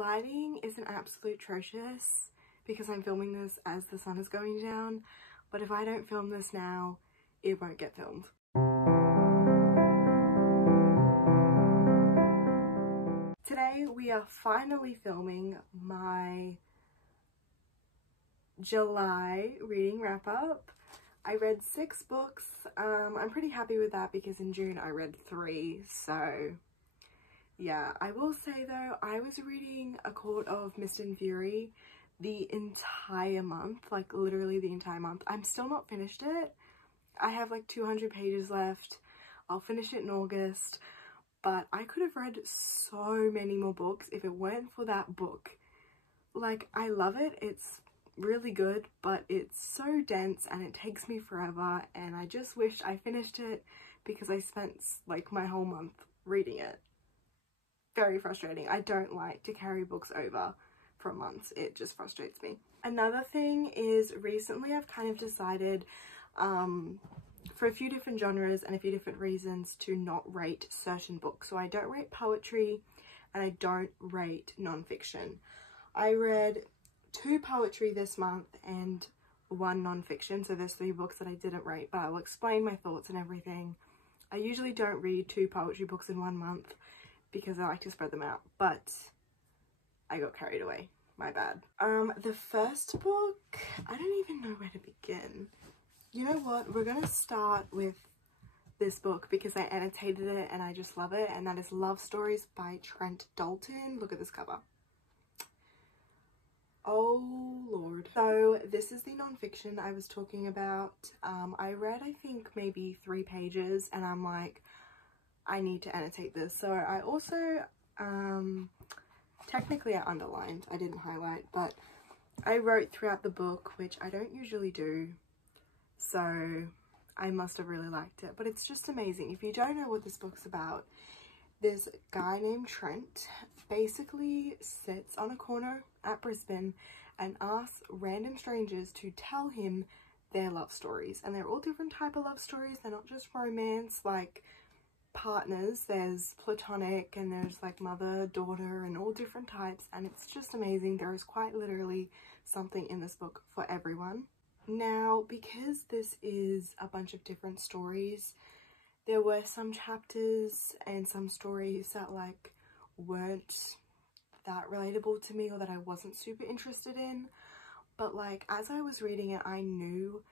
lighting is an absolute atrocious because I'm filming this as the sun is going down, but if I don't film this now, it won't get filmed. Today we are finally filming my July reading wrap up. I read 6 books. I'm pretty happy with that because in June I read 3, so yeah. I will say though, I was reading A Court of Mist and Fury the entire month, like literally the entire month. I'm still not finished it. I have like 200 pages left. I'll finish it in August, but I could have read so many more books if it weren't for that book. Like, I love it. It's really good, but it's so dense and it takes me forever, and I just wish I finished it because I spent like my whole month reading it. Very frustrating. I don't like to carry books over for months. It just frustrates me. Another thing is recently I've kind of decided for a few different genres and a few different reasons to not rate certain books. So I don't rate poetry and I don't rate non-fiction. I read 2 poetry this month and 1 non-fiction, so there's 3 books that I didn't rate, but I'll explain my thoughts and everything. I usually don't read 2 poetry books in 1 month because I like to spread them out, but I got carried away. My bad. The first book, I don't even know where to begin. You know what? We're gonna start with this book because I annotated it and I just love it, and that is Love Stories by Trent Dalton. Look at this cover. Oh Lord. So this is the non-fiction I was talking about. I read I think maybe 3 pages and I'm like, I need to annotate this. So I also technically I underlined, I didn't highlight, but I wrote throughout the book, which I don't usually do, so I must have really liked it. But it's just amazing. If you don't know what this book's about, this guy named Trent basically sits on a corner at Brisbane and asks random strangers to tell him their love stories, and they're all different type of love stories. They're not just romance like partners, there's platonic and there's like mother, daughter, and all different types, and it's just amazing. There is quite literally something in this book for everyone. Now, because this is a bunch of different stories, there were some chapters and some stories that like weren't that relatable to me or that I wasn't super interested in, but like as I was reading it, I knew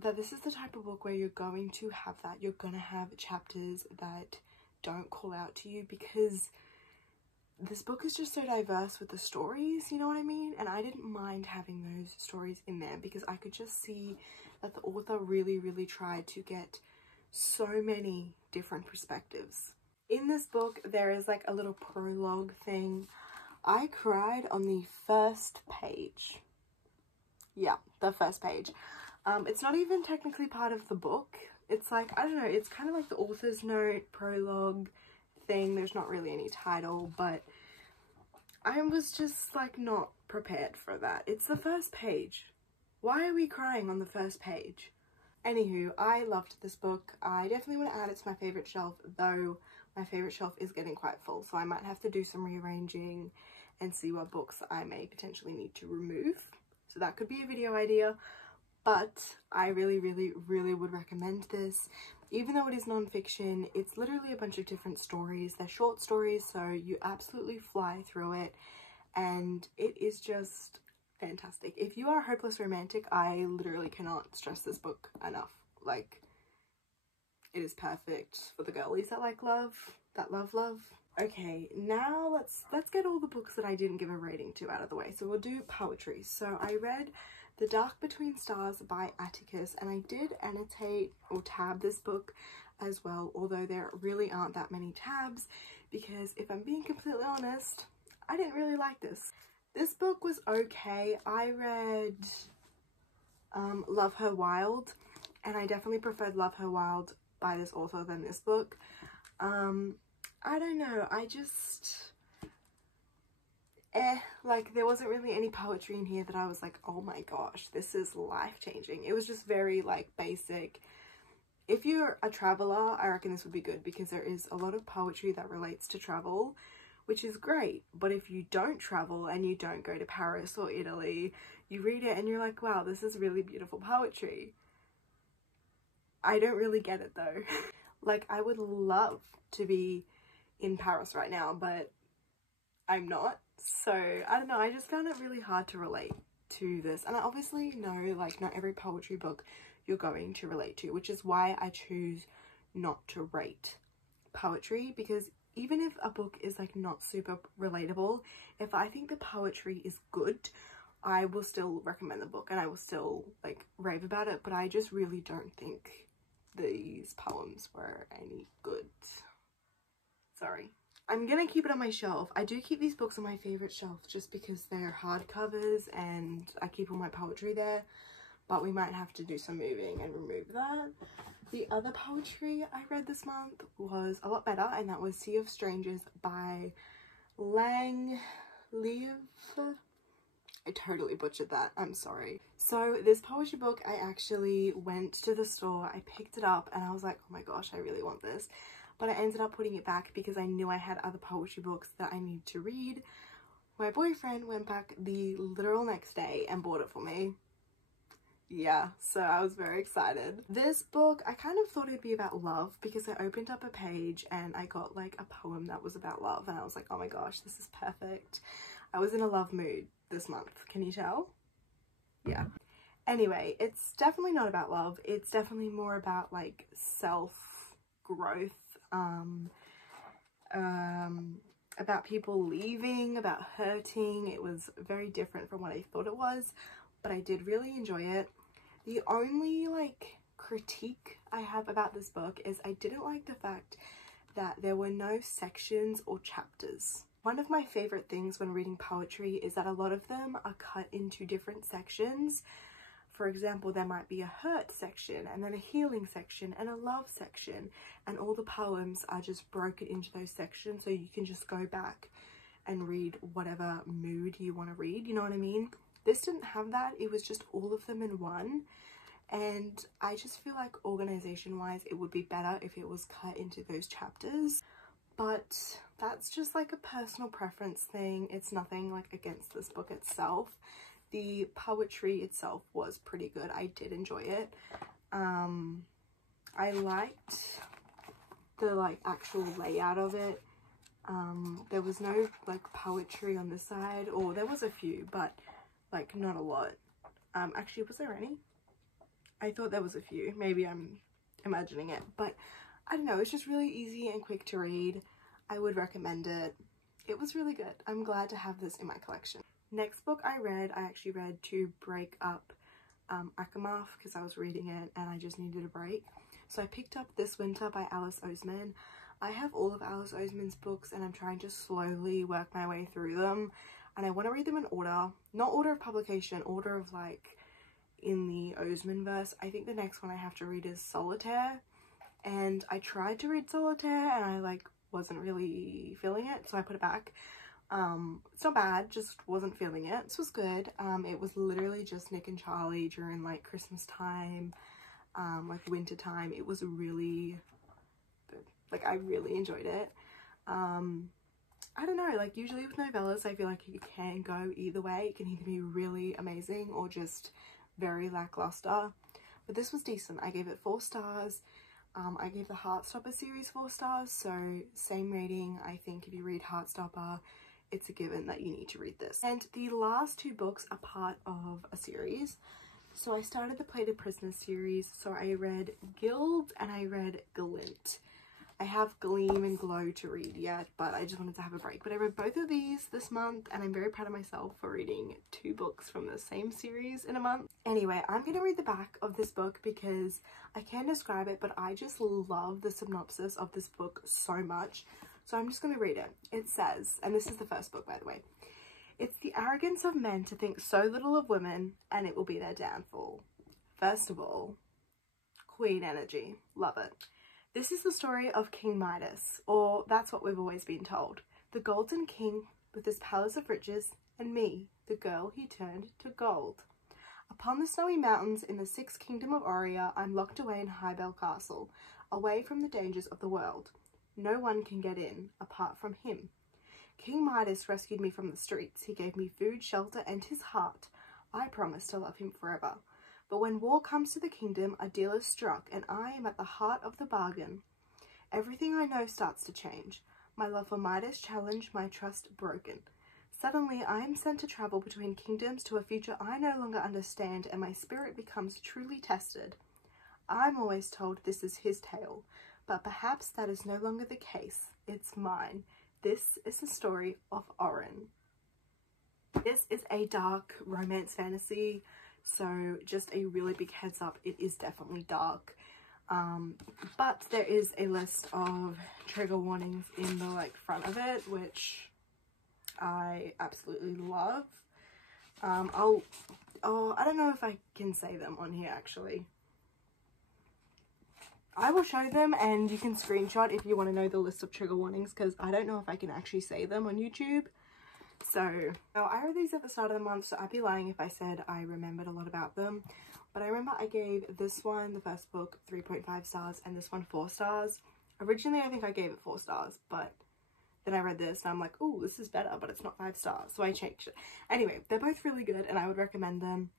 that this is the type of book where you're going to have that. You're gonna have chapters that don't call out to you because this book is just so diverse with the stories, you know what I mean? And I didn't mind having those stories in there because I could just see that the author really tried to get so many different perspectives. In this book, there is like a little prologue thing. I cried on the first page. Yeah, the first page. It's not even technically part of the book. It's like, I don't know, it's kind of like the author's note, prologue thing. There's not really any title, but I was just like not prepared for that. It's the first page. Why are we crying on the first page? Anywho, I loved this book. I definitely want to add it to my favorite shelf, though my favorite shelf is getting quite full, so I might have to do some rearranging and see what books I may potentially need to remove. So that could be a video idea. But I really would recommend this. Even though it is non-fiction, it's literally a bunch of different stories. They're short stories, so you absolutely fly through it, and it is just fantastic. If you are a hopeless romantic, I literally cannot stress this book enough. Like, it is perfect for the girlies that like love, that love. Okay, now let's get all the books that I didn't give a rating to out of the way. So we'll do poetry. So I read The Dark Between Stars by Atticus, and I did annotate or tab this book as well, although there really aren't that many tabs because if I'm being completely honest, I didn't really like this. This book was okay. I read Love Her Wild, and I definitely preferred Love Her Wild by this author than this book. I don't know, I just like there wasn't really any poetry in here that I was like, oh my gosh, this is life-changing. It was just very like basic. If you're a traveler, I reckon this would be good because there is a lot of poetry that relates to travel, which is great. But if you don't travel and you don't go to Paris or Italy, you read it and you're like, wow, this is really beautiful poetry. I don't really get it though. Like, I would love to be in Paris right now, but I'm not. So I don't know, I just found it really hard to relate to this. And I obviously know, like, not every poetry book you're going to relate to, which is why I choose not to rate poetry, because even if a book is like not super relatable, if I think the poetry is good, I will still recommend the book and I will still like rave about it. But I just really don't think these poems were any good. Sorry. I'm gonna keep it on my shelf. I do keep these books on my favorite shelf just because they're hardcovers and I keep all my poetry there, but we might have to do some moving and remove that. The other poetry I read this month was a lot better, and that was Sea of Strangers by Lang Liv. I totally butchered that, I'm sorry. So this poetry book, I actually went to the store, I picked it up and I was like, oh my gosh, I really want this. But I ended up putting it back because I knew I had other poetry books that I needed to read. My boyfriend went back the literal next day and bought it for me. Yeah, so I was very excited. This book, I kind of thought it'd be about love because I opened up a page and I got like a poem that was about love and I was like, oh my gosh, this is perfect. I was in a love mood this month, can you tell? Yeah. Anyway, it's definitely not about love. It's definitely more about like self-growth, about people leaving, about hurting. It was very different from what I thought it was, but I did really enjoy it. The only like critique I have about this book is I didn't like the fact that there were no sections or chapters. One of my favorite things when reading poetry is that a lot of them are cut into different sections. For example, there might be a hurt section and then a healing section and a love section, and all the poems are just broken into those sections so you can just go back and read whatever mood you want to read, you know what I mean? This didn't have that. It was just all of them in one, and I just feel like organization wise it would be better if it was cut into those chapters, but that's just like a personal preference thing. It's nothing like against this book itself. The poetry itself was pretty good. I did enjoy it. I liked the like actual layout of it. There was no like poetry on this side, or there was a few, but like not a lot. Actually, was there any? I thought there was a few. Maybe I'm imagining it, but I don't know. It's just really easy and quick to read. I would recommend it. It was really good. I'm glad to have this in my collection. Next book I actually read To Break Up Akermath because I was reading it and I just needed a break. So I picked up This Winter by Alice Oseman. I have all of Alice Oseman's books and I'm trying to slowly work my way through them. And I want to read them in order. Not order of publication, order of like in the Oseman verse. I think the next one I have to read is Solitaire. And I tried to read Solitaire and I like wasn't really feeling it, so I put it back. It's not bad, just wasn't feeling it. This was good. It was literally just Nick and Charlie during like Christmas time, like winter time. It was really good. Like I really enjoyed it. I don't know, like usually with novellas I feel like you can go either way. It can either be really amazing or just very lackluster, but this was decent. I gave it 4 stars. I gave the Heartstopper series 4 stars, so same rating. I think if you read Heartstopper, it's a given that you need to read this. And the last 2 books are part of a series. So I started the Plated Prisoners series, so I read Guild and I read Glint. I have Gleam and Glow to read yet, but I just wanted to have a break. But I read both of these this month and I'm very proud of myself for reading 2 books from the same series in a month. Anyway, I'm going to read the back of this book because I can't describe it, but I just love the synopsis of this book so much. So I'm just going to read it. It says, and this is the first book by the way, "It's the arrogance of men to think so little of women and it will be their downfall. First of all, Queen energy. Love it. This is the story of King Midas, or that's what we've always been told. The Golden King with his palace of riches, and me, the girl he turned to gold. Upon the snowy mountains in the 6th kingdom of Aurea, I'm locked away in Highbell Castle, away from the dangers of the world. No one can get in, apart from him. King Midas rescued me from the streets. He gave me food, shelter, and his heart. I promise to love him forever. But when war comes to the kingdom, a deal is struck, and I am at the heart of the bargain. Everything I know starts to change. My love for Midas challenged, my trust broken. Suddenly, I am sent to travel between kingdoms to a future I no longer understand, and my spirit becomes truly tested. I'm always told this is his tale, but perhaps that is no longer the case. It's mine. This is the story of Oren. This is a dark romance fantasy, so just a really big heads up, it is definitely dark. But there is a list of trigger warnings in the front of it, which I absolutely love. I don't know if I can say them on here actually. I will show them and you can screenshot if you want to know the list of trigger warnings, because I don't know if I can actually say them on YouTube. So, I read these at the start of the month, so I'd be lying if I said I remembered a lot about them. But I remember I gave this one, the first book, 3.5 stars, and this one 4 stars. Originally, I think I gave it 4 stars, but then I read this and I'm like, oh, this is better, but it's not 5 stars, so I changed it. Anyway, they're both really good and I would recommend them.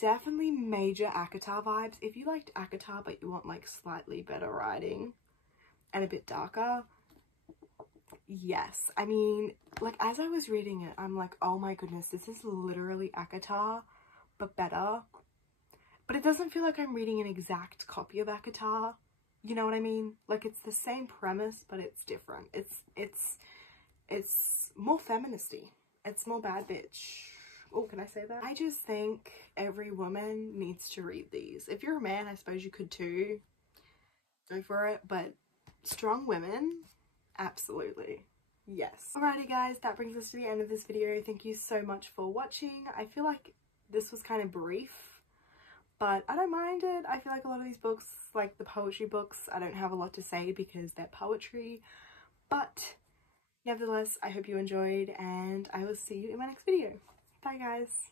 Definitely major ACOTAR vibes. If you liked ACOTAR but you want slightly better writing and a bit darker, yes. I mean, as I was reading it, I'm like, oh my goodness, this is literally ACOTAR but better. But it doesn't feel like I'm reading an exact copy of ACOTAR. You know what I mean? It's the same premise, but it's different. It's more feministy. It's more bad bitch. Oh, can I say that? I just think every woman needs to read these. If you're a man, I suppose you could too. Go for it. But strong women, absolutely. Yes. Alrighty guys, that brings us to the end of this video. Thank you so much for watching. I feel like this was kind of brief, but I don't mind it. I feel like a lot of these books, like the poetry books, I don't have a lot to say because they're poetry. But nevertheless, I hope you enjoyed and I will see you in my next video. Bye guys.